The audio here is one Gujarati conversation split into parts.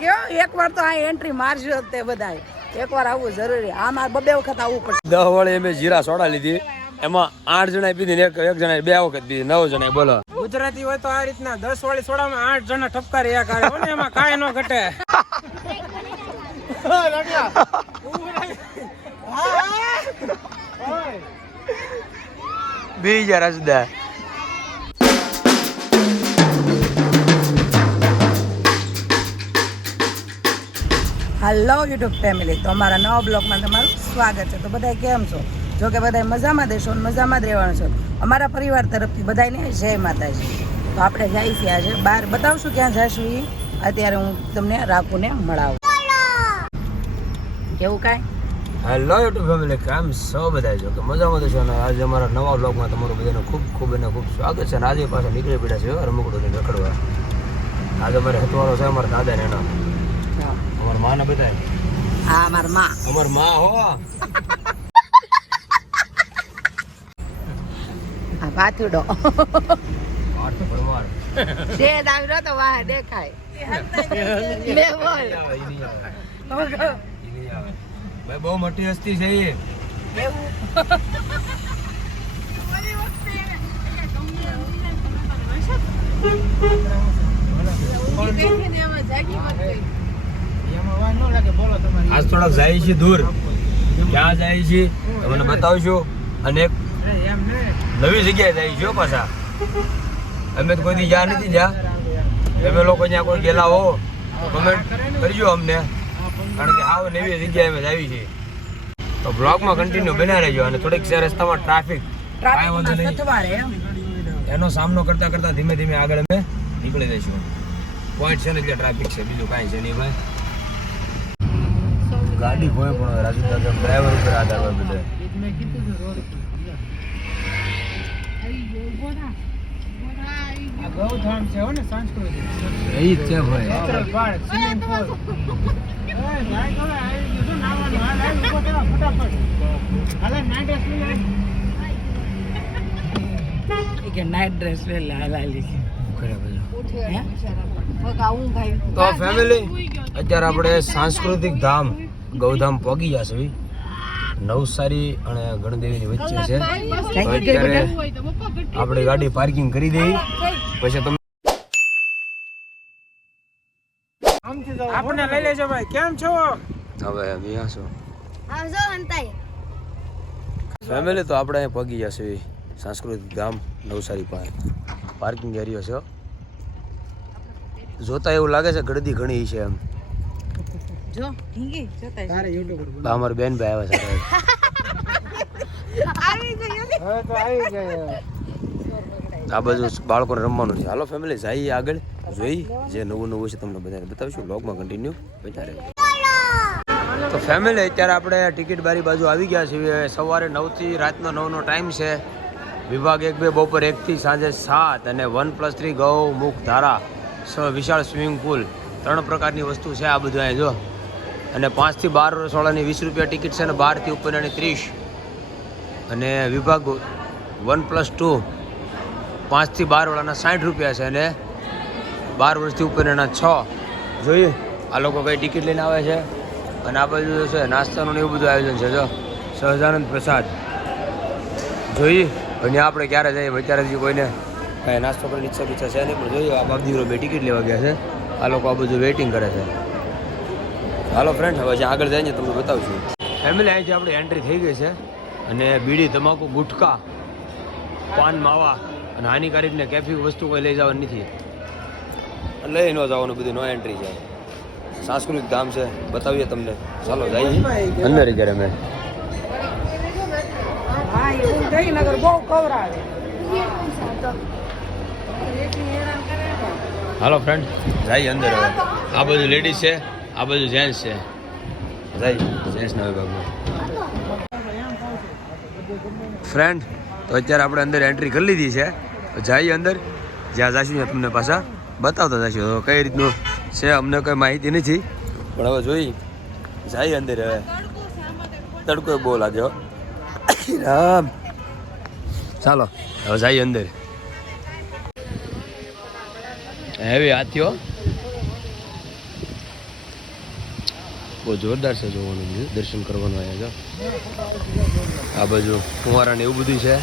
ગયો એકવાર તો આ એન્ટ્રી મારજો તે બધાય એકવાર આવવું જરૂરી આમાં બબે વખત આવવું પડશે 10 વડે અમે જીરા સોડા લીધી એમાં 8 જણા પીધી ને એક જણા 2 વખત પીધી 9 જણા બોલો ગુજરાતી હોય તો આ રીતના 10 વાળી સોડામાં 8 જણા ઠપકારી એક આવે ને એમાં કાંઈ ન ઘટે બીજા રાજદા હેલો યુટ્યુબ ફેમિલી તો અમારા નવા બ્લોગમાં તમારું સ્વાગત છે તો બધા કેમ છો જો કે બધા મજામાં દેશો ને મજામાં જ રહેવાનું છે અમારા પરિવાર તરફથી બધાને જય માતાજી તો આપણે જઈએ છીએ આજે બહાર બતાવશું ક્યાં જઈશું એ અત્યારે હું તમને રાખુને મળાવું કેવું કાંઈ હેલો યુટ્યુબ ફેમિલી કેમ છો બધા જો કે મજામાં દેશો ને આજે અમારા નવા બ્લોગમાં તમારું બધાનું ખૂબ સ્વાગત છે અને આજે પાછા નીકળી પડ્યા છે રમકડું લઈને રખડવા આજે અમારે હતવારો છે અમારા દાદા ને એના અમારા માં ને બતાય હા અમારા માં હો આ પાથુડો આઠ પરમાર છે દાવરો તો વાહ દેખાય લે બોલ ભાઈ બહુ મોટી હસ્તી છે એ એવું આજ થોડાક જાય છે દૂર ક્યાં જાય છે તમને બતાવશું અને એક નવી જગ્યાએ જાય છે પાછા અમે તો કોઈ દી જ્યાં નથી જ્યાં તમે લોકો ત્યાં કોઈ ગયેલા હો તો કમેન્ટ કરજો અમને કારણ કે આવો નવી જગ્યાએ અમે આવી છીએ તો બ્લોગમાં કન્ટિન્યુ બના રહેજો અને થોડીક રસ્તામાં ટ્રાફિક કાંઈ વાંધો નહીં એનો સામનો કરતા કરતા ધીમે ધીમે આગળ અમે નીકળી જઈશું પોઈન્ટ છે ને એટલે ટ્રાફિક છે બીજું કાંઈ છે નહીં ભાઈ ગાડી કોઈ પણ રાજુ દાદા ડ્રાઈવર ઉપર આધાર હોય બધે ગૌધામ છે હો ને સંસ્કૃતિ એ જ છે ભાઈ નાઇટ ડ્રેસ તો ફેમિલી અત્યારે આપણે સાંસ્કૃતિક ધામ ગૌધામ પહોંચી જશે નવસારી અને ગણદેવીની વચ્ચે છે તો અત્યારે આપણે ગાડી પાર્કિંગ કરી દઈ પછી તમે આપણે લઈ લેજો ભાઈ કેમ છો હવે અહીંયા છો ફેમિલી તો આપણે અહીંયા પહોંચી જશે સાંસ્કૃતિક ધામ નવસારી પાસે પાર્કિંગ એરિયો છે જોતા એવું લાગે છે ગળદી ઘણી છે એમ જો હિંગી જોતા તારે યુટ્યુબ પર અમાર બેન ભાઈ આવે છે આવી ગઈ હવે તો આવી ગયા આ બાજુ બાળકોને રમવાનું છે હાલો ફેમિલી જઈએ આગળ જોઈ જે નવું છે તમને બધાને બતાવીશું બ્લોગમાં કન્ટિન્યુ બતા રહેજો તો ફેમિલી અત્યારે આપણે ટિકિટ બારી બાજુ આવી ગયા છીએ સવારે 9 થી રાતનો 9 નો ટાઈમ છે વિભાગ 1 2 બપોર 1 થી સાંજે 7 અને 1+3 ગૌ મુખ ધારા વિશાળ સ્વિમિંગ પુલ 3 પ્રકારની વસ્તુ છે આ બધું અહીં જો અને 5 થી 12 વર્ષ વાળાની 20 રૂપિયા ટિકિટ છે અને 12 થી ઉપરની 30 અને વિભાગ 1+2 5 થી 12 વાળાના 60 રૂપિયા છે અને 12 વર્ષથી ઉપરના 6 જોઈએ આ લોકો કઈ ટિકિટ લઈને આવે છે અને આ બાજુ છે નાસ્તાનું ને એવું બધું આયોજન છે જો સહજાનંદ પ્રસાદ જોઈએ અને આપણે ક્યારે જઈએ અત્યારે હજી કોઈને કાંઈ નાસ્તો કરવાની ઈચ્છા છે નહીં પણ જોઈએ આ બાપદીરો બે ટિકિટ લેવા ગયા છે આ લોકો આ બધું વેઇટિંગ કરે છે હાલો ફ્રેન્ડ હવે જ્યાં આગળ જઈને તમને બતાવશું ફેમિલી અહીંથી આપણી એન્ટ્રી થઈ ગઈ છે અને બીડી તમાકુ ગુટકા પાન માવા અને હાનિકારક ને કેફી વસ્તુ કોઈ લઈ જવાની નથી લઈ ન જવાનું બધું નો એન્ટ્રી છે સાંસ્કૃતિક ધામ છે બતાવીએ તમને ચાલો જઈએ અંદર ઘરે મેં હાલો ફ્રેન્ડ જઈએ અંદર હવે આ બધું લેડીઝ છે આ બધું જેન્ટ્સ છે જઈએ જેન્ટ્સના વિભાગમાં ફ્રેન્ડ તો અત્યારે આપણે અંદર એન્ટ્રી કરી લીધી છે જઈએ અંદર જ્યાં જઈશું ત્યાં તમને પાછા બતાવતા જઈશું તો કઈ રીતનું છે અમને કોઈ માહિતી નથી પણ હવે જોઈ જઈએ અંદર હવે તડકો બહુ લાગ્યો રામ ચાલો હવે જઈએ અંદર હેવી હાથીઓ બહુ જોરદાર છે જોવાનું બધું, દર્શન કરવાનું આવ્યા છે. આ બાજુ ફુવારા ને એવું બધું છે.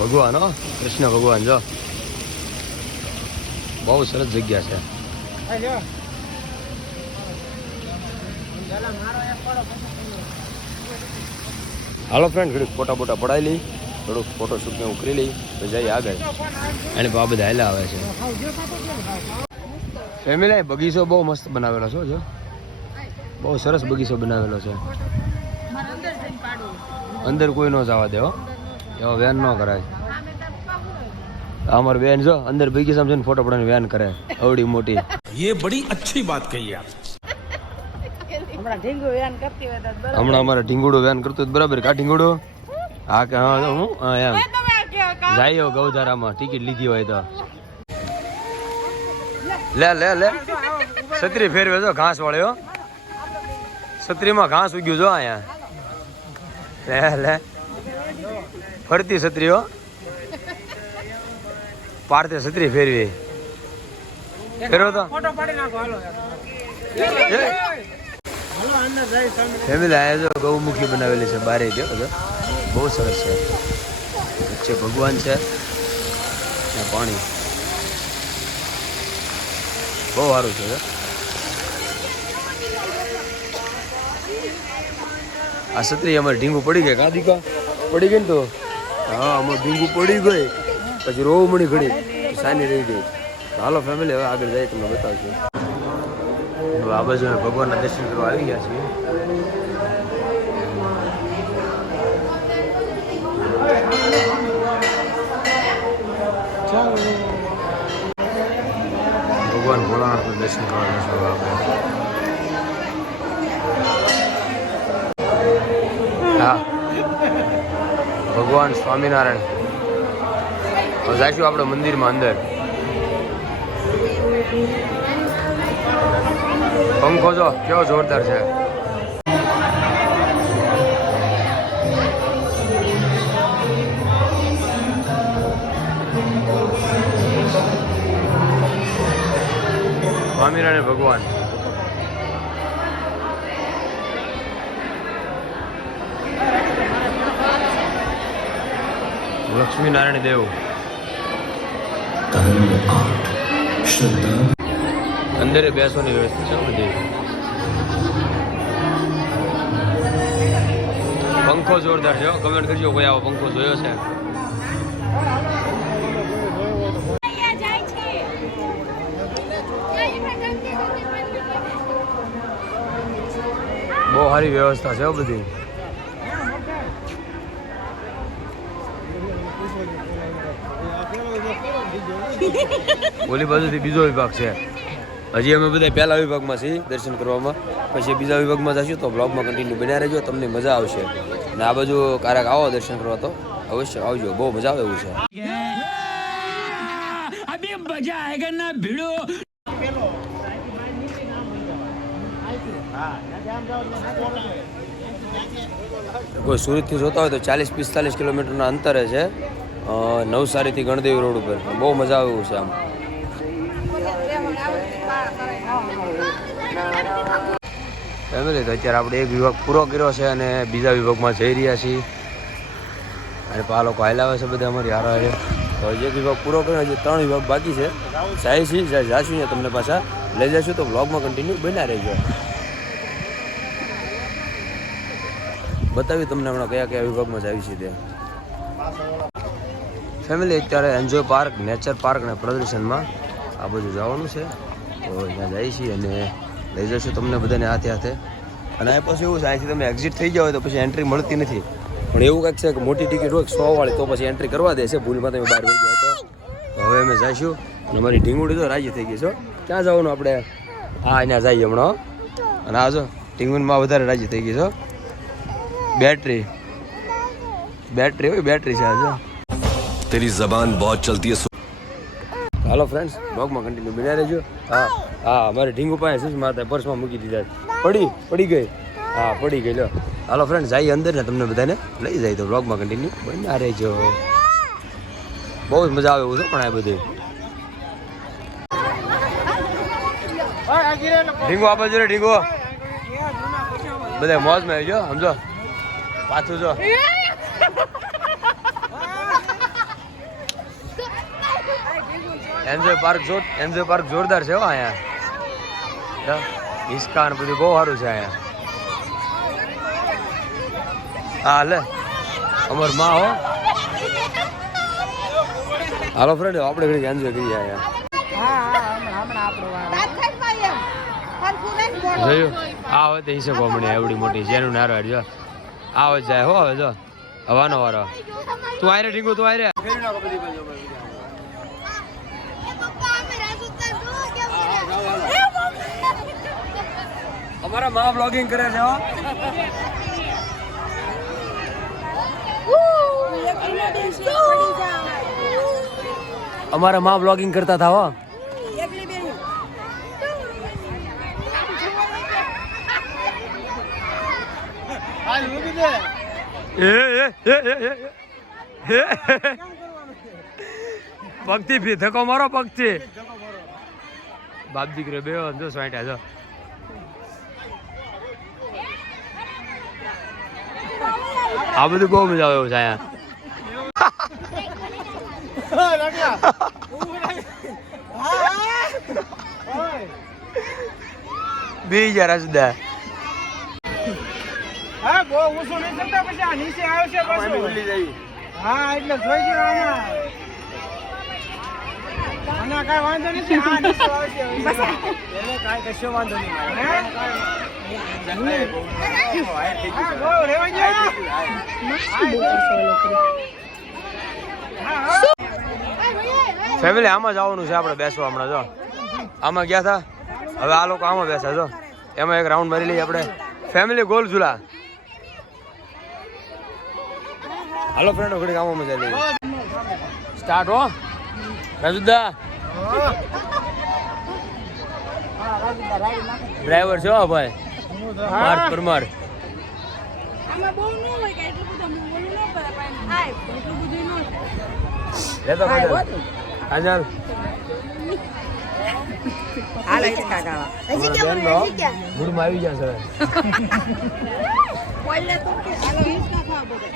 ભગવાન હો, કૃષ્ણ ભગવાન જો, બહુ સરસ જગ્યા છે. હાલો ફ્રેન્ડ, ઘડીક ફોટા બોટા પડાવી લઈ, થોડુંક ફોટો શૂટ ને ઉકરી લઈ તો જઈએ આગળ. અને આ બધા હેલા આવે છે. ફેમિલી બગીચો બહુ મસ્ત બનાવેલો છે જો, બહુ સરસ બગીચો બનાવેલો છે. અંદર કોઈ ન જવા દે હો, એવો વેન ન કરાય. અમારી બેન જો અંદર બગીચામાં જઈને ફોટો પડાવીને વેન કરે, અવડી મોટી. ये बड़ी अच्छी बात कही आप. હમણાં અમારે ઢીંગુડું વેન કરતું બરાબર. કા ઢીંગુડું? હા કે હા હું એમ જાય ગૌધારામાં ટિકિટ લીધી હોય તો લે લે લે. છત્રી ફેરવે જો ઘાસ વાળ્યો, છત્રીમાં ઘાસ ઉગ્યું જો અહીંયા. લે લે ફરતી છત્રીઓ પારતે છત્રી ફેરવી ફેરવો તો ફેમિલી આયા જો ગૌમુખી બનાવેલી છે બારે જો, બહુ સરસ છે. વચ્ચે ભગવાન છે ને પાણી, બહુ સારું છે. આ છત્રી અમારે ઢીંગું પડી ગઈ. કા દીકા પડી ગઈ ને તો હા અમારે ઢીંગું પડી ગઈ, પછી રોવ મણી ઘડી સાની રહી ગઈ. હાલો ફેમિલી હવે આગળ જાય તમને બતાવશું. આ બાજુ ભગવાનના દર્શન કરવા આવી ગયા છીએ. ભગવાન ભોળાનાથનું દર્શન કરવા જશું આપણે. હા ભગવાન સ્વામિનારાયણ. હવે જઈશું આપણે મંદિરમાં અંદર. પંખો જો કેવો જોરદાર છે. સ્વામિનારાયણ ભગવાન. લક્ષ્મીનારાયણ દેવ. અંદર બેસવાની વ્યવસ્થા છે બધી. પંખો જોરદાર છે. કમેન્ટ કરજો કોઈ આવો પંખો જોયો છે. બહુ સારી વ્યવસ્થા છે બધી. ઓલી બાજુથી બીજો વિભાગ છે. હજી અમે બધા પહેલા વિભાગમાં છીએ દર્શન કરવામાં, પછી બીજા વિભાગમાં જશું તો બ્લોગમાં કન્ટિન્યુ બન્યા રહેજો, તમને મજા આવશે. અને આ બાજુ ક્યારેક આવો દર્શન કરવા તો અવશ્ય આવજો, બહુ મજા આવે એવું છે. કોઈ સુરતથી જોતા હોય તો 40-45 કિલોમીટરના અંતરે છે. નવસારીથી ગણદેવી રોડ ઉપર. બહુ મજા આવે એવું છે આમ. ફેમિલી તો અત્યારે આપણે એક વિભાગ પૂરો કર્યો છે અને બીજા વિભાગમાં જઈ રહ્યા છીએ. અને આ લોકો હાલ્યા છે બધા અમારી હારા હારે. તો એક વિભાગ પૂરો કર્યો, હજી 3 વિભાગ બાકી છે. જાય છીએ જાશું ને તમને પાછા લઈ જઈશું, તો બ્લોગમાં કન્ટિન્યુ બન્યા રહેજો. બતાવી તમને હમણાં કયા કયા વિભાગમાં જ આવી છે તે. ફેમિલી અત્યારે એન્જોય પાર્ક, નેચર પાર્ક અને પ્રદર્શનમાં આ બધું જવાનું છે. તો ત્યાં જઈએ છીએ અને લઈ જઈશું તમને બધાને હાથે હાથે. અને આ પછી એવું છે, અહીંથી તમે એક્ઝિટ થઈ જાવ તો પછી એન્ટ્રી મળતી નથી. પણ એવું કંઈક છે કે મોટી ટિકિટ હોય 100 વાળી તો પછી એન્ટ્રી કરવા દે છે. ભૂલમાં તમે બહાર વહી ગયા તો હવે અમે જઈશું. અને મારી ઢીંગુડી તો રાજી થઈ ગઈ છો. ક્યાં જવાનું આપણે? હા અહીંયા જઈએ હમણાં. અને આ જો ઢીંગુડીમાં વધારે રાજી થઈ ગઈ છો. બેટરી હોય, બેટરી છે આજે. तेरी जबान बहुत चलती है. હાલો ફ્રેન્ડ્સ, બ્લોગમાં કન્ટિન્યુ બન્યા રહેજો. હા હા મારે ઢીંગુ પાસે શું માતા પર્સમાં મૂકી દીધા. પડી ગઈ. હા પડી ગઈ. લો હાલો ફ્રેન્ડ્સ જઈએ અંદર ને તમને બધાને લઈ જાય તો બ્લોગમાં કન્ટિન્યુ બન્યા રહેજો. બહુ જ મજા આવે એવું છે પણ આ બધી. ઢીંગો આ બાજુ રે ઢીંગો બધા મોજ માં આવજો સમજો પાછું જો એન્જોય પાર્ક જોરદાર છે હો અહીંયા હિસ્કા ને બધું બહુ સારું છે અહીંયા હા લે અમાર માં હો હાલો ફ્રેન્ડ આપણે ઘડી એન્જોય કરીએ અહીંયા જોયું આ હોય તો હિસ્સો કોમડી એવડી મોટી જેનું નારો જો આવો જાય હો હવે જો હવાનો વારો તું આયરે ઢીંગુ તું આયરે અમારા માં બ્લોગિંગ કરે છે હો અમારા માં બ્લોગિંગ કરતા હતા હો પગથી ભી ધક્કો મારો પગથી બાપ દીકરો બે જો સ્વાઈટા જો આ બધું બહુ મજા આવે એવું છે અહીંયા બી જરા સુધા હા બહુ ઊંચું નહીં કરતા પછી આ નીચે આવશે પાછું ભૂલી જઈ હા એટલે જોઈ ગયો આમાં આના કાંઈ વાંધો નથી હા નીચે આવશે એને કાંઈ કશો વાંધો નહીં ફેમિલી આમાં જવાનું છે આપણે બેસવા હમણાં જો આમાં ગયા હતા હવે આ લોકો આમાં બેસે જો એમાં એક રાઉન્ડ મારી લઈએ આપણે ફેમિલી ગોલ ઝૂલા હાલો ફ્રેન્ડો ઘડી આમાં મજા લઈએ સ્ટાર્ટ હો રાજુદા ડ્રાઈવર છો ભાઈ માર્ચ પરમાર આમાં બહુ ન હોય કે એટલું બધું બોલું ન કરે પણ થાય એટલું બધું ન લે તો કાજલ હાલ હિચકા ગાવા ગુડમાં આવી જશે બોલે તો કે હાલો હિચકા ખાવા બોલે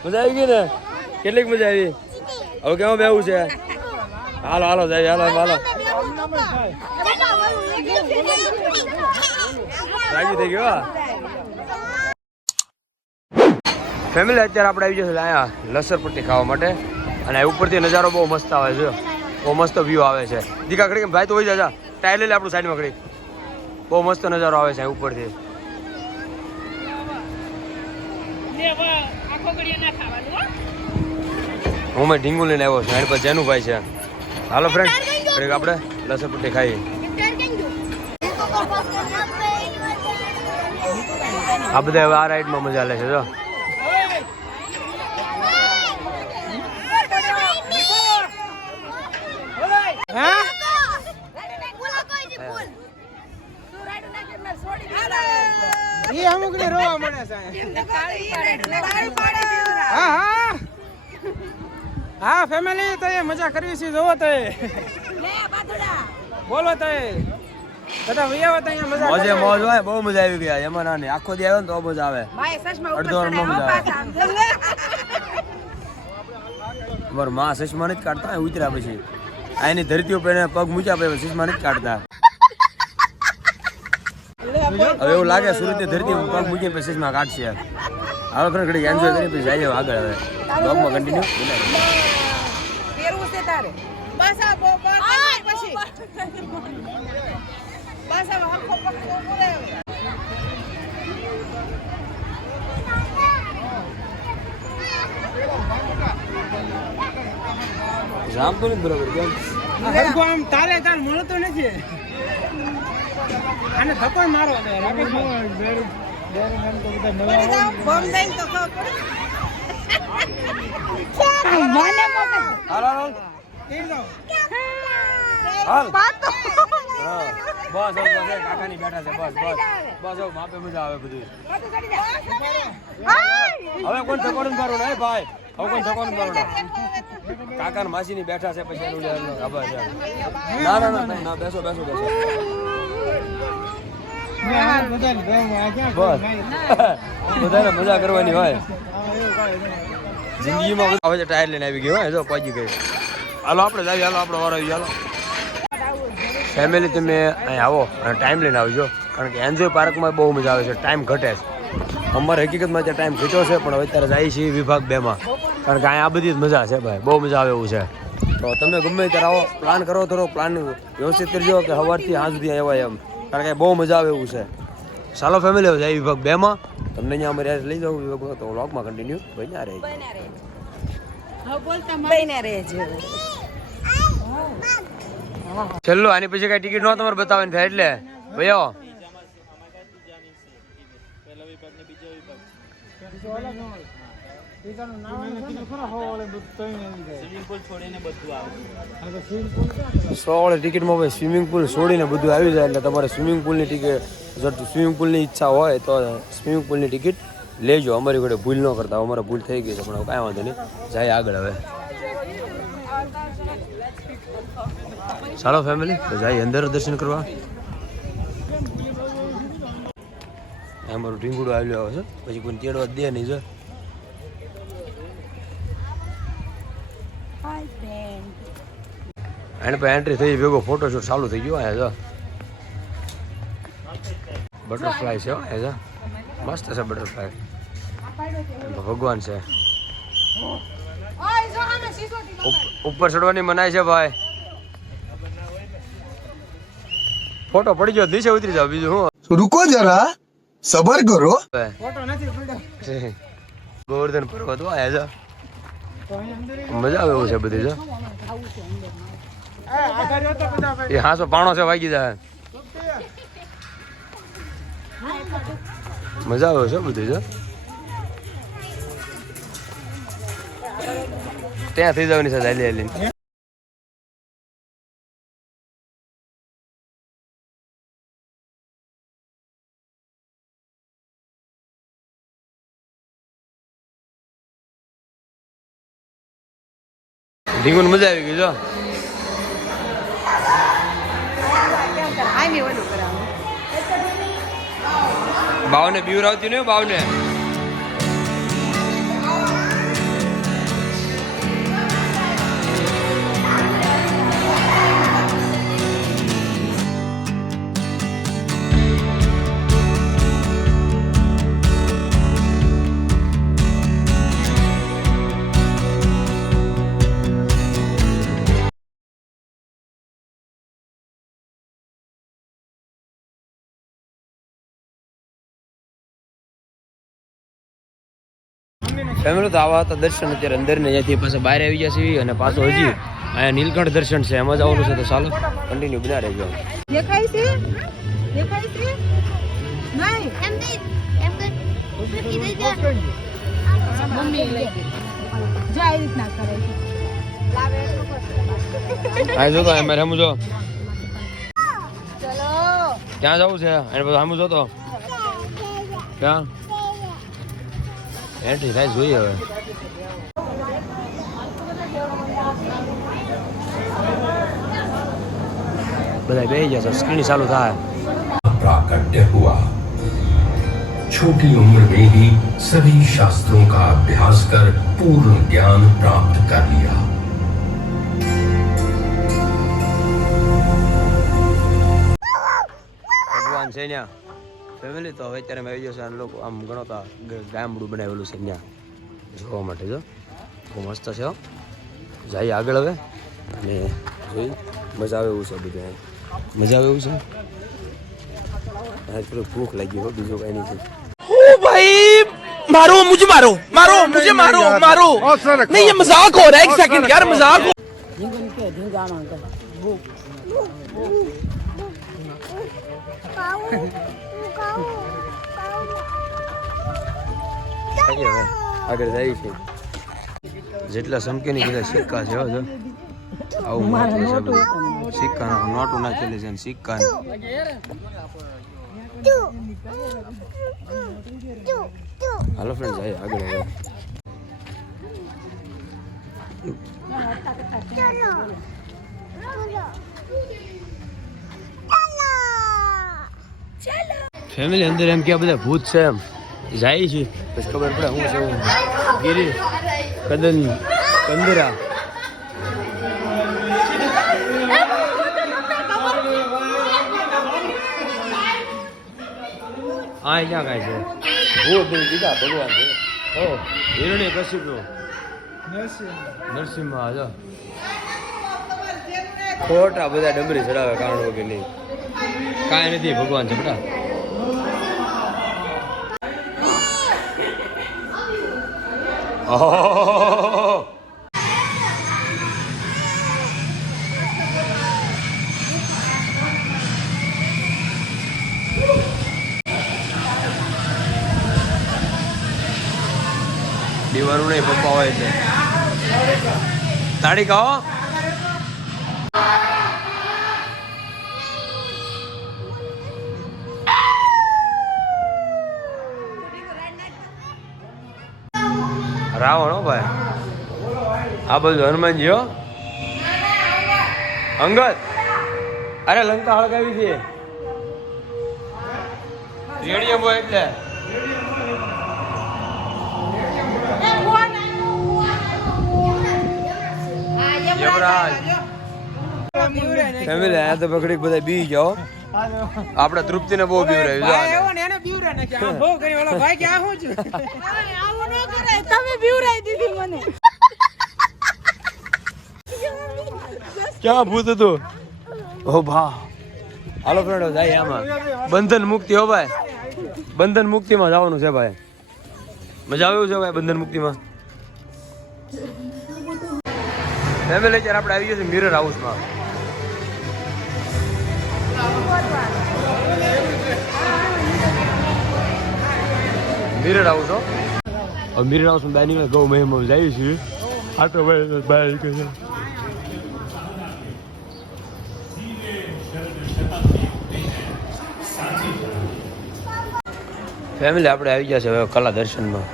મજા આવી ગઈ ને કેટલીક મજા આવી હવે કેવું બેવું છે હાલો હાલો જાય હાલો હાલો રાજી થઈ ગયો ફેમિલી અત્યારે આપણે આવી જશે અહીંયા લસરપટ્ટી ખાવા માટે અને ઉપરથી નજારો બહુ મસ્ત આવે છે બહુ મસ્ત વ્યૂ આવે છે દીકા ખડી ભાઈ તો હોય જા ટાયર લઈ લે આપણું સાઈડમાં ખડી બહુ મસ્ત નજારો આવે છે ઉપરથી હું મેં ઢીંગુ લઈને આવ્યો છું એની પર જેનું ભાઈ છે હાલો ફ્રેન્ડ ખડીક આપણે લસરપટ્ટી ખાઈએ આ બધા હવે આ રાઈડમાં મજા લે છે જો એ અમુક ને રોવા મળે છે હા હા હા ફેમિલી તો એ મજા કરવી છે જોવો તો બોલો તો બધા વિયાવો તો અહીંયા મજા મોજે મોજ હોય બહુ મજા આવી ગયા એમાં ના નહીં આખો દી આવ્યો ને તો મજા આવે અડધો નો મજા આવે અમાર માં સસમા નથી કાઢતા ઉતર્યા પછી આની ધરતી ઉપર પગ મૂક્યા પછી સસમા નથી કાઢતા હવે એવું લાગે સુરત ની ધરતી પગ મૂકીને પછી સસમા કાઢશે હવે ફ્રેન્ડ ઘડી એન્જોય કરી પછી જઈએ આગળ હવે બ્લોગમાં કન્ટિન્યુ પહેરવું છે તારે બસ આ બહુ પછી બસ આ આખો પકડો બોલે જામ તો નથી બરાબર કેમ હરકો આમ તારે તાર મળતો નથી આને ધક્કો મારો છે રાકેશભાઈ પડી જાવ બોમ દઈને તો ખાવ પડે મને મોકલ હાલ હાલ ઈ દો હાલ પાતો હા બસ હવે કાકાની બેઠા છે બસ બસ બસ હવે માપે મજા આવે બધું પાતો ચડી જા હવે કોણ થકોડન મારું નહીં ભાઈ કોઈ ઠકવાનું બારણો કાકા ને માસી ની બેઠા છે પછી એનું આભાર છે ના ના ના ના બેસો બેસો બેસો બસ બધાને મજા કરવાની હોય જિંદગીમાં હવે ટાયર લઈને આવી ગયો હોય જો પહોંચી ગઈ હાલો આપણે જાવી હાલો આપણો વારો આવી હાલો ફેમિલી તમે અહીં આવો અને ટાઈમ લઈને આવજો કારણ કે એન્જોય પાર્કમાં બહુ મજા આવે છે ટાઈમ ઘટે છે અમારે હકીકતમાં ત્યાં ટાઈમ ઘટ્યો છે પણ હવે અત્યારે જાય છે વિભાગ 2 માં કારણ કે અહીંયા આ બધી જ મજા છે ભાઈ બહુ મજા આવે એવું છે તો તમે ગમે ત્યારે આવો પ્લાન કરો થોડો પ્લાન વ્યવસ્થિત કરજો કે સવારથી સાંજ સુધી આવ્યા એમ કારણ કે બહુ મજા આવે એવું છે ચાલો ફેમિલી હવે જાય વિભાગ 2 માં તમને અહીંયા અમારે લઈ જાઉં વિભાગમાં તો વ્લોગમાં કન્ટિન્યુ બન્યા રહે છેલ્લું આની પછી કઈ ટિકિટ ન તમારે બતાવવાની થાય એટલે ભાઈઓ સો ટિકિટમાં ભાઈ સ્વિમિંગ પુલ છોડીને બધું આવી જાય એટલે તમારે સ્વિમિંગ પુલની ટિકિટ જો સ્વિમિંગ પુલની ઈચ્છા હોય તો સ્વિમિંગ પુલની ટિકિટ લેજો અમારી જોડે ભૂલ ન કરતા અમારે ભૂલ થઈ ગઈ છે પણ કાંઈ વાંધો નહીં જાય આગળ હવે ચાલો ફેમિલી તો જાય અંદર દર્શન કરવા અમારું ઢીંગુડું આવ્યું આવે છે પછી કોઈ તેડવા દે નહીં જો એને પછી એન્ટ્રી થઈ ભેગો ફોટોશૂટ ચાલુ થઈ ગયો અહીંયા જો બટરફ્લાય છે અહીંયા મસ્ત છે બટરફ્લાય ભગવાન છે ઉપર ચડવાની મનાય છે ભાઈ ફોટો પડી ગયો નીચે ઉતરી જાવ બીજું હું रुको जरा सबर करो ગોવર્ધન પર્વત આયા છે મજા આવે એવું છે બધી જો એ હાસો પાણો છે વાગી જાય મજા આવે છે બધી જો ત્યાં થઈ જવાની છે હાલી હાલીને ઢીંગુને મજા આવી ગઈ જો બાવને બીવર આવતી નહીં બાવને ફેમિલી તો આવા હતા દર્શન અત્યારે અંદર ને જ્યાંથી પાછા બહાર આવી ગયા છે અને પાછો હજી અહીંયા નીલકંઠ દર્શન છે એમાં જવાનું છે તો ચાલો કન્ટિન્યુ બના રહેજો દેખાય છે દેખાય છે નહીં મમ્મી લઈ જો આવી રીતના કરે છે હા જો તો અમારે હમ જો ચલો ક્યાં જવું છે અને પછી હમ જો તો ક્યાં એન્ટ્રી થાય જોઈએ હવે બધા બેસી ગયા છે સ્ક્રીન ચાલુ થાય प्राकट्य हुआ छोटी उम्र में ही सभी शास्त्रों का अभ्यास कर पूर्ण ज्ञान प्राप्त कर लिया ભગવાન છે ત્યાં ફેમિલી તો હવે અત્યારે આવી જશે લોકો આમ ગણોતા ગામડું બનાવેલું છે ત્યાં જોવા માટે જો બહુ મસ્ત છે જાય આગળ હવે અને જોઈ મજા આવે એવું છે બધું મજા આવે એવું છે થોડું ભૂખ લાગી હોય બીજું કઈ નહીં ओ भाई मारो मुझे मारो मारो मुझे मारो मारो नहीं ये मजाक हो रहा है एक सेकंड यार मजाक हो આગળ જાય છે જેટલા સમકેની બધા સિક્કા છે જો આવું સિક્કા નોટો નાખેલી છે સિક્કા હાલો ફ્રેન્ડ જાય આગળ ફેમિલી અંદર એમ કે આ બધા ભૂત છે એમ જાય છે પછી ખબર પડે હું છે ગીરી કદન કંદરા આ ક્યાં કાંઈ છે ભૂત દીધા ભગવાન છે ઓ હિરણ્ય કશ્યપ નરસિંહ જો ખોટા બધા ડમરી ચડાવે કારણ વગર નહીં કાંઈ નથી ભગવાન છે બેટા દીવાનું નહીં પપ્પા હોય છે તાળી કહો રાવણ હો ભાઈ આ બધું હનુમાનજી હો અંગત અરે લંકા હળગાવી દે રેડિયમ હોય એટલે યમરાજ ફેમિલી આ તો પકડી બધા બી જાઓ આપણે તૃપ્તિને બહુ બીવરાયું એને બીવરા નાખી આ બહુ કરી ઓલો ભાઈ કે આ હું છું આવું ન કરાય તમે બીવરાઈ દીધી મને ક્યાં ભૂત હતું ઓ ભા હાલો ફ્રેન્ડો જાય આમાં બંધન મુક્તિ હો ભાઈ બંધન મુક્તિમાં જવાનું છે ભાઈ મજા આવ્યું છે ભાઈ બંધન મુક્તિમાં ફેમિલી અત્યારે આપણે આવી ગયા છે મિરર હાઉસમાં મિરર હાઉસ હો મિરર હાઉસમાં બહાર નીકળે ગૌ મહિમા જાય છે આ તો ભાઈ બહાર નીકળે છે ફેમિલી આપણે આવી ગયા છે હવે કલા દર્શનમાં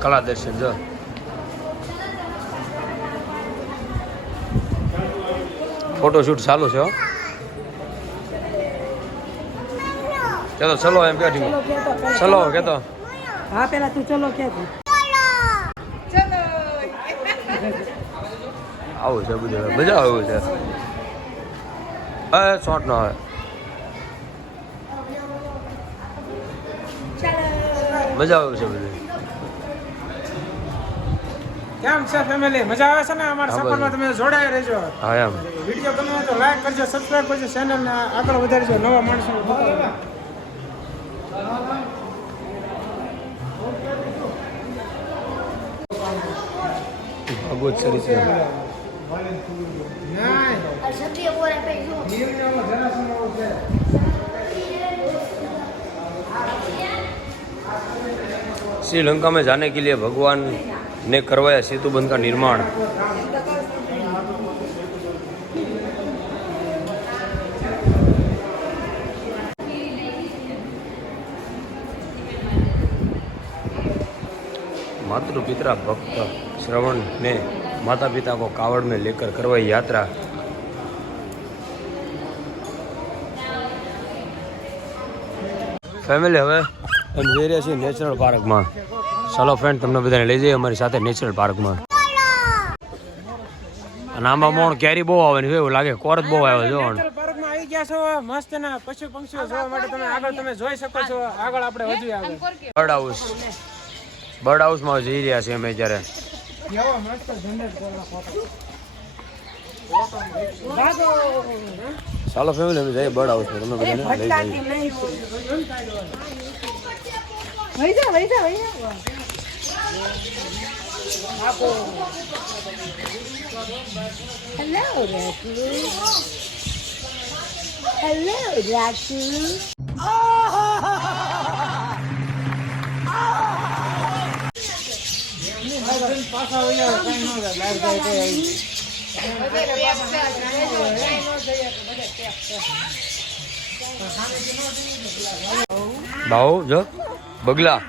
કલા દર્શન જો ફોટોશૂટ ચાલુ છે હો કેતો ચલો એમ બેઠી ચલો કેતો હા પેલા તું ચલો કે આવું છે બધું મજા આવું છે હવે શોર્ટ નો આવે મજા આવે છે બધું કેમ છે ફેમિલી મજા આવે છે ને અમારા સફરમાં તમે જોડાઈ રહેજો હા એમ વિડીયો ગમે તો લાઈક કરજો સબસ્ક્રાઇબ કરજો ચેનલને આગળ વધારજો નવા માણસોને બતાવજો ભગવત સરી છે श्रीलंका में जाने के लिए भगवान ने करवाया सेतु बंध का निर्माण मातृ पिता भक्त श्रवण ने माता पिता को कावड़ में लेकर करवाई यात्रा फैमिली हमें हम जई રહ્યા છીએ નેચરલ પાર્કમાં ચાલો ફ્રેન્ડ તમને બધાને લઈ જઈએ અમારી સાથે નેચરલ પાર્કમાં અને આમાં મોણ કેરી બહુ આવે ને એવું લાગે કોરત બહુ આવે જો પાર્કમાં આવી ગયા છો મસ્ત ના પશુ પંક્ષીઓ જોવા માટે તમે આગળ તમે જોઈ શકો છો આગળ આપણે વધીએ આગળ બર્ડ હાઉસમાં જઈ રહ્યા છીએ અમે અત્યારે કેવો મસ્ત જનરેટ કરેલો ફોટો ચાલો ફેમિલી અમે જઈએ બર્ડ હાઉસમાં તમને બધાને લઈ જઈએ હેલો રાજુ પાછા હોય કઈ ન જાય ભાવ જો બગલા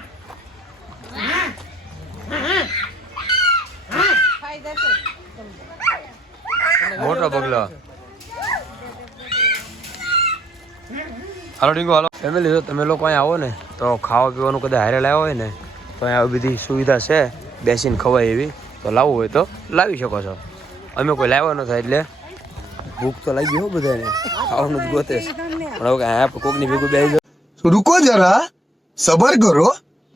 મોટો બગલો. હાલો ડીંગો હાલો ફેમિલી, જો તમે લોકો અહીંયા આવો ને તો ખાવા પીવાનું કદાચ હારે લાવ્યા હોય ને તો અહીંયા આવી બધી સુવિધા છે બેસીને ખવાય એવી, તો લાવવું હોય તો લાવી શકો છો. અમે કોઈ લાવ્યા ન થાય એટલે ભૂખ તો લાગી હો બધાને, ખાવાનું જ ગોતે છે. પણ હવે આપણે કોકની ભેગું બેસી रुको जरा सबर करो,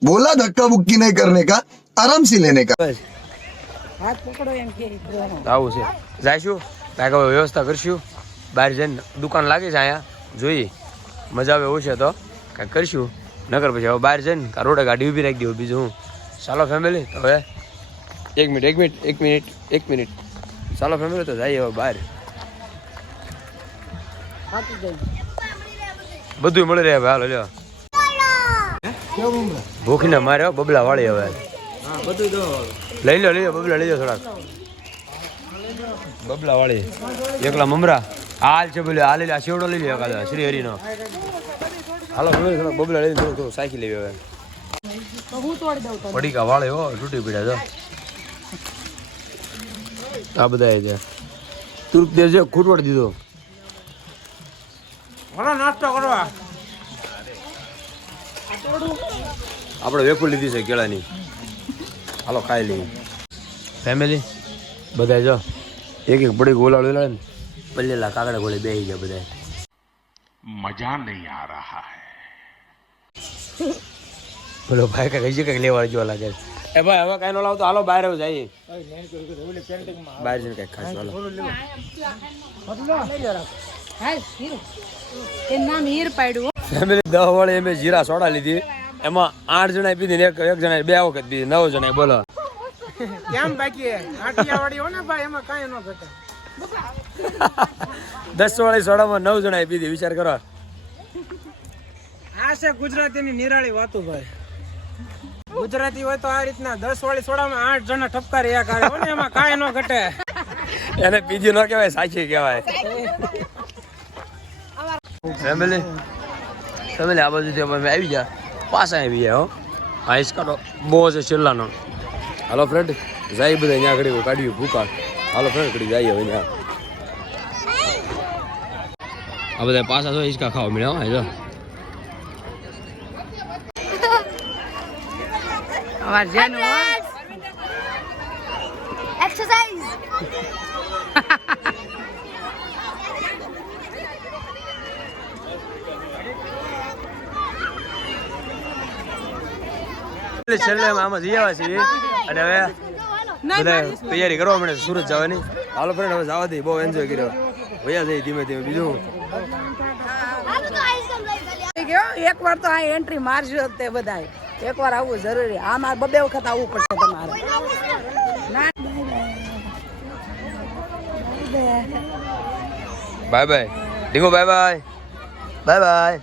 बोला धक्का बुक्की नहीं करने का, आराम से लेने का. બસ હાથ પકડો એમ કે આવું છે. જઈશું કાંઈક હવે વ્યવસ્થા કરશું, બહાર જઈને દુકાન લાગી છે અહીંયા જોઈએ, મજા આવે એવું છે તો કાંઈક કરીશું, નકર પછી હવે બહાર જઈને રોડે ગાડી ઊભી રાખી દઉં બીજું હું. ચાલો ફેમિલી તો હવે એક મિનિટ ચાલો ફેમિલી તો જઈએ હવે બહાર. બધું મળી રહે હવે, હાલો લ્યો. ભૂખીને મારે હો, બબલા વાળી હવે લઈ લો બબલા લઈ લો થોડાક બબલા વાળી. એકલા મમરા હાલ છે બોલે હાલ આ શેવડો લઈ લો એકાદો શ્રી હરિનો. હાલો થોડોક બબલા લઈ થોડું સાયકલ લેવી હવે. પડીકા વાળે હો તૂટી પીડ્યા જો આ બધા છે. તુર્ક દેવ છે ખૂટવાડી દીધો. ઘણો નાસ્તો કરવા આપણે વેફર લીધી છે કેળાની, હાલો ખાઈ લઈએ ફેમિલી. બધા જો એક પડી ગોલાળ ને પલ્લેલા કાકડા ગોળે બેસી ગયા બધા. मजा नहीं आ रहा है. બોલો ભાઈ કઈ કઈ લેવા જો લાગે. એ ભાઈ હવે કઈ નો લાવતો, હાલો બહાર જઈએ, બહાર જઈને કઈ ખાશું. હાલો એ નામ હીર પાડ્યું. ફેમિલી 10 વાળી અમે જીરા સોડા લીધી, એમાં 8 જણા પીધી ને એક જણા 2 વખત પીધી, 9 જણા. બોલો કેમ બાકી આટિયાવાડી હો ને ભાઈ, એમાં કાંઈ ન ઘટે. 10 વાળી સોડામાં 9 જણા પીધી, વિચાર કરો. આ છે ગુજરાતીની નિરાળી વાતો ભાઈ. ગુજરાતી હોય તો આ રીતના 10 વાળી સોડામાં 8 જણા ઠપકારી એક આવે હો ને, એમાં કાંઈ ન ઘટે. એને પીધી ન કહેવાય, સાચી કહેવાય. ફેમિલી આ બાજુથી અમે આવી ગયા, પાછા આવી ગયા હો. આ હિસકાનો બહુ છે છેલ્લાનો. હાલો ફ્રેન્ડ જાય બધા ત્યાં ઘડી કાઢ્યું ભૂકા. હાલો ફ્રેન્ડ ઘડી જઈએ હવે ત્યાં. આ બધા પાછા તો હિસકા ખાવા મળ્યા હો. જો અમાર જેનું એક્સરસાઇઝ. છેલ્લે આમાં જઈ આવ્યા છીએ અને હવે બધા તૈયારી કરવા મળે સુરત જવાની. હાલો ફ્રેન્ડ હવે જવા દઈએ, બહુ એન્જોય કર્યો. વયા જઈએ ધીમે ધીમે. બીજું એક વાર તો આ એન્ટ્રી મારજો તે બધાય, એક વાર આવવું જરૂરી. આ મારે 2 વખત આવવું પડશે તમારે. Bye bye Dingo, bye bye bye bye.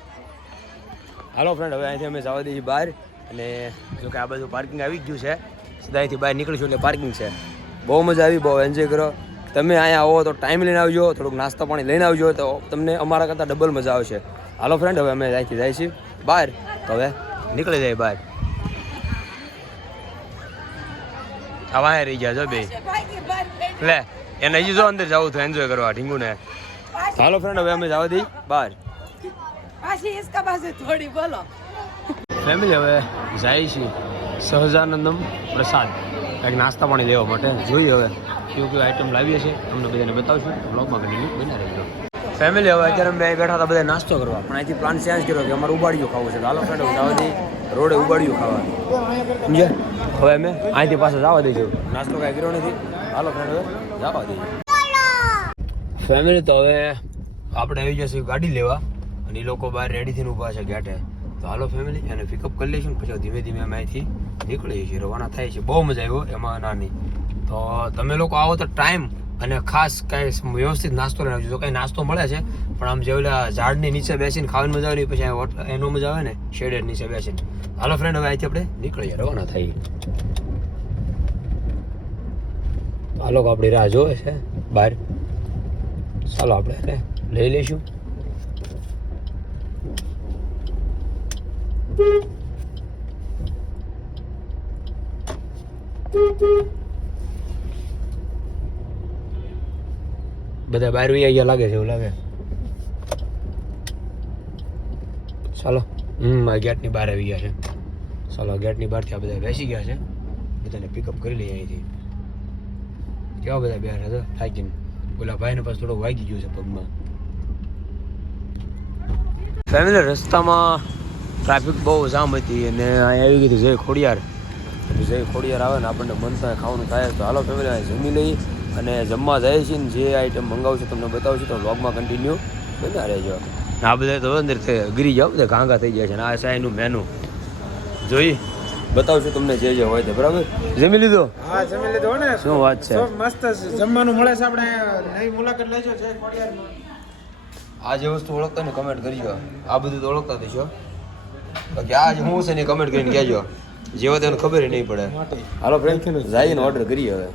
હાલો ફ્રેન્ડ હવે અહીંથી અમે જવા દઈએ બહાર. અને જો કે આ બાજુ પાર્કિંગ આવી જ ગયું છે, સીધા અહીંથી બહાર નીકળીશું એટલે પાર્કિંગ છે. બહુ મજા આવી, બહુ એન્જોય કરો. તમે અહીંયા આવો તો ટાઈમ લઈને આવજો, થોડુંક નાસ્તો પાણી લઈને આવજો, તો તમને અમારા કરતાં ડબલ મજા આવશે. હાલો ફ્રેન્ડ હવે અમે અહીંથી જાય છીએ બહાર, તો હવે નીકળી જાય બહાર. આ વાંહે રહી ગયા જો બે લે, એને હજી જો અંદર જવું તો એન્જોય કરવા ઢીંગુને. હાલો ફ્રેન્ડ હવે અમે જવા દઈએ બહાર. પાછી ઇસકા પાસે થોડી બોલો. ફેમિલી હવે જાય છે સહજાનંદમ પ્રસાદ કંઈક નાસ્તા પાણી લેવા માટે. જોઈએ હવે કેવું આઈટમ લાવીએ છીએ, તમને બધાને બતાવશું. બ્લોગમાં કન્ટિન્યુ બની રહેજો. ફેમિલી હવે અત્યારે અમે બેઠા હતા બધા નાસ્તો કરવા, પણ અહીંથી પ્લાન ચેન્જ કર્યો કે અમારે ઉબાડિયું ખાવું છે. હાલો ફ્રેન્ડ જવા દઈએ રોડે ઉબાડિયું ખાવા, સમજે. હવે અમે અહીંથી પાછા જવા દઈશું, નાસ્તો કાંઈ કર્યો નથી. હાલો ફ્રેન્ડ હવે જવા દઈએ. ફેમિલી તો હવે આપણે આવી જશે ગાડી લેવા, અને એ લોકો બહાર રેડી થઈને ઊભા છે ઘાટે. તો હાલો ફેમિલી એને પિકઅપ કરી લઈશું, પછી ધીમે ધીમે અમે અહીંથી નીકળીએ છીએ, રવાના થાય છે. બહુ મજા આવ્યો એમાં નાની. તો તમે લોકો આવો તો ટાઈમ અને ખાસ કાંઈ વ્યવસ્થિત નાસ્તો લઈને આવજો. જો કાંઈ નાસ્તો મળે છે પણ આમ જે ઓલા ઝાડની નીચે બેસીને ખાવાની મજા આવે ને, પછી એનો મજા આવે ને શેડેડ નીચે બેસીને. હાલો ફ્રેન્ડ હવે અહીંથી આપણે નીકળીએ, રવાના થઈએ. આ લોકો આપણી રાહ જોવે છે બહાર, ચાલો આપણે એને લઈ લઈશું. બધા બહાર વહી ગયા લાગે છે, એવું લાગે. ચાલો આ ગેટની બહાર આવી ગયા છે. ચાલો ગેટની બહારથી આ બધા બેસી ગયા છે. બધાને પિકઅપ કરી લઈએ અહીંથી. કેવા બધા બેઠા હતા થાકીને. ઓલા ભાઈને પાછું થોડું વાગી ગયું છે પગમાં. ફેમિલી રસ્તામાં ટ્રાફિક બહુ જામ હતી અને અહીંયા આવી ગઈ જય ખોડિયાર. જય ખોડિયાર આવે ને આપણને મન થાય ખાવાનું થાય તો હાલો ફેમિલી અહીં જમી લઈ અને જમવા જાય છે ને જે આઈટમ મંગાવશું તમને બતાવશું તો વ્લોગમાં કન્ટિન્યુ બન્યા રહેજો. આ બધા તો અંદર ગીરી જાવ બધા ઘાંઘા થઈ જાય છે ને આ છે એનું મેનુ જોઈ બતાવશું તમને જે જે હોય તે. બરાબર જમી લીધો? હા જમી લીધો ને. શું વાત છે? મસ્ત જમવાનું મળે છે. આપણે નવી મુલાકાત લેજો જય ખોડિયારમાં. આ જે વસ્તુ ઓળખતા ને કમેન્ટ કરજો. આ બધું તો ઓળખતા થશો બાકી આ જે હું છે ને કમેન્ટ કરીને કહેજો. જેવો તેને ખબર નહીં પડે. હાલો ફ્રેન્ડ જઈને ઓર્ડર કરીએ હવે.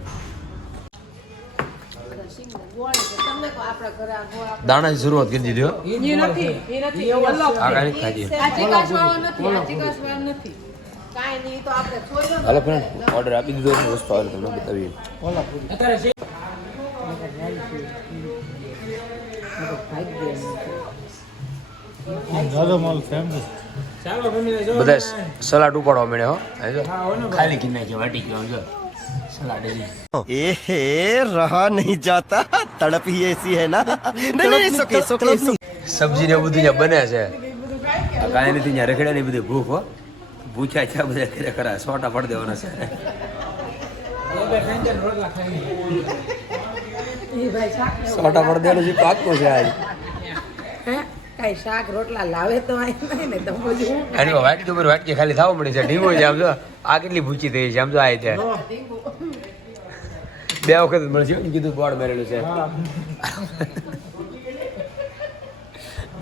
દાણાની શરૂઆત કરી દીધી હો. આ કાંઈ નથી ખાધી. હાલો ફ્રેન્ડ ઓર્ડર આપી દીધો છે. વસ્તુ આવે તમને બતાવીએ. બધા સલાડ ઉપાડવા મળ્યા હો. ખાલી કિન્ના છે વાટી ગયો જો સલાડ ए रहा नहीं जाता तड़प ही ऐसी है ना नहीं सुके સબ્જી ને બધું ત્યાં બને છે. આ કાંઈ નથી ત્યાં રખડ્યા ની બધી ભૂખ હો. ભૂખ્યા છે બધા કરે ખરા સોટા પડી દેવાના છે. સોટા પડી દેવાનું છે પાકું છે આજ. કઈ શાક રોટલા લાવે તો નહીં ને તમે બધું એની વાટકી ઉપર વાટકી ખાલી થવા મળી છે. ઢીંગો છે આમ જો આ કેટલી ભૂચી થઈ છે આમ જો આ છે. 2 વખત મળશે કીધું બોર્ડ મેરેલું છે.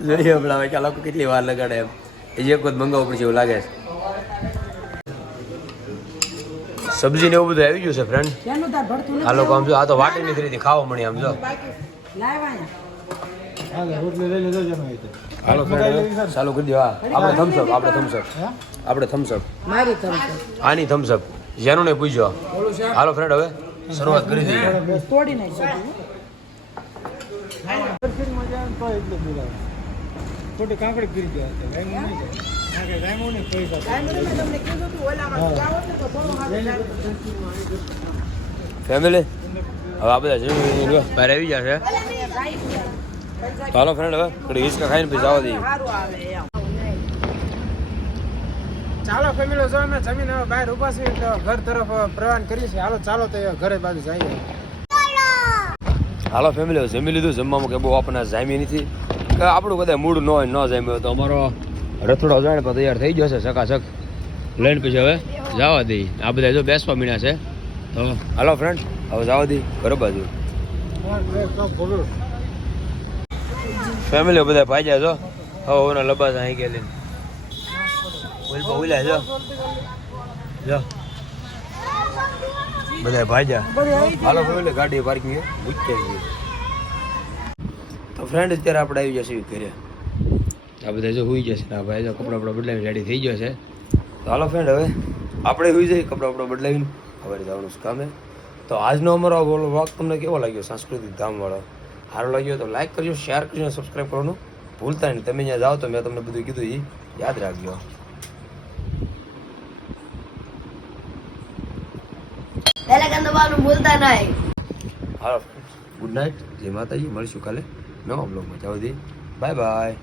જોઈએ હમણાં કે લોકો કેટલી વાર લગાડે એમ. એ એક વખત મંગાવવું પડશે એવું લાગે છે. સબ્જી ને એવું બધું આવી ગયું છે ફ્રેન્ડ. શેનું તાર ભરતું આ લોકો આમ જો આ તો વાટી નથી રહી ખાવા મળી આમ જો. લાવવાના હાલો ફ્રેન્ડ ચાલુ કરી દો. આપણે થમ્સઅપ આપણે થમ્સઅપ મારી તરફ આની થમ્સઅપ જેનું ને પૂછ્યો. હાલો ફ્રેન્ડ હવે શરૂઆત કરી દઈએ. તોડી નાખી ખોટી કાંકડી કરી દે. તમને કીધું તું ઓલામાં જાઓ ને તો બહુ ફેમિલી હવે આ બધા જમી બહાર આવી જશે. તો હાલો ફ્રેન્ડ હવે થોડી હિંચકા ખાઈને પછી જવા દઈએ. સારું આવે એમ ચાલો ફેમિલી જો અમે જમીન હવે બહાર ઉભા છીએ તો ઘર તરફ પ્રવાન કરીએ છીએ. હાલો ચાલો તો ઘરે બાજુ જઈએ. હાલો ફેમિલી હવે જમી લીધું. જમવામાં કે બહુ આપણને જામી નથી. આપણું કદાચ મૂડ ન હોય ન જામ્યું હોય તો અમારો રથોડો જાણે પણ તૈયાર થઈ ગયો છે ચકાચક. લઈને પછી હવે જવા દઈએ. આ બધા જો બેસવા મીણ્યા છે તો હાલો ફ્રેન્ડ હવે જવા દઈએ ઘર બાજુ. ફેમિલી બધા ભાઈ જાય છો હવે ઓના લબાસ અહીં ગયા લઈને જો બધા ભાઈ જા. હાલો ફેમિલી ગાડી પાર્કિંગ મૂકી ગઈ. તો ફ્રેન્ડ અત્યારે આપણે આવી જશે ઘરે. આ બધા જો હોઈ જશે. આ ભાઈ જો કપડા બદલાવીને રેડી થઈ ગયો છે. તો હાલો ફ્રેન્ડ હવે આપણે હોઈ જઈએ કપડા બદલાવીને હવે જવાનું છે કામે. તો આજનો અમારો વ્લોગ તમને કેવો લાગ્યો સાંસ્કૃતિક ધામવાળો? સારો લાગ્યો તો લાઈક કરજો, શેર કરજો, સબસ્ક્રાઈબ કરવાનું ભૂલતા નહીં. તમે ત્યાં જાઓ તો મેં તમને બધું કીધું એ યાદ રાખજો. હાલો ગુડ નાઇટ, જય માતાજી. મળીશું કાલે નવા બ્લોગમાં. જાઓ દી બાય બાય.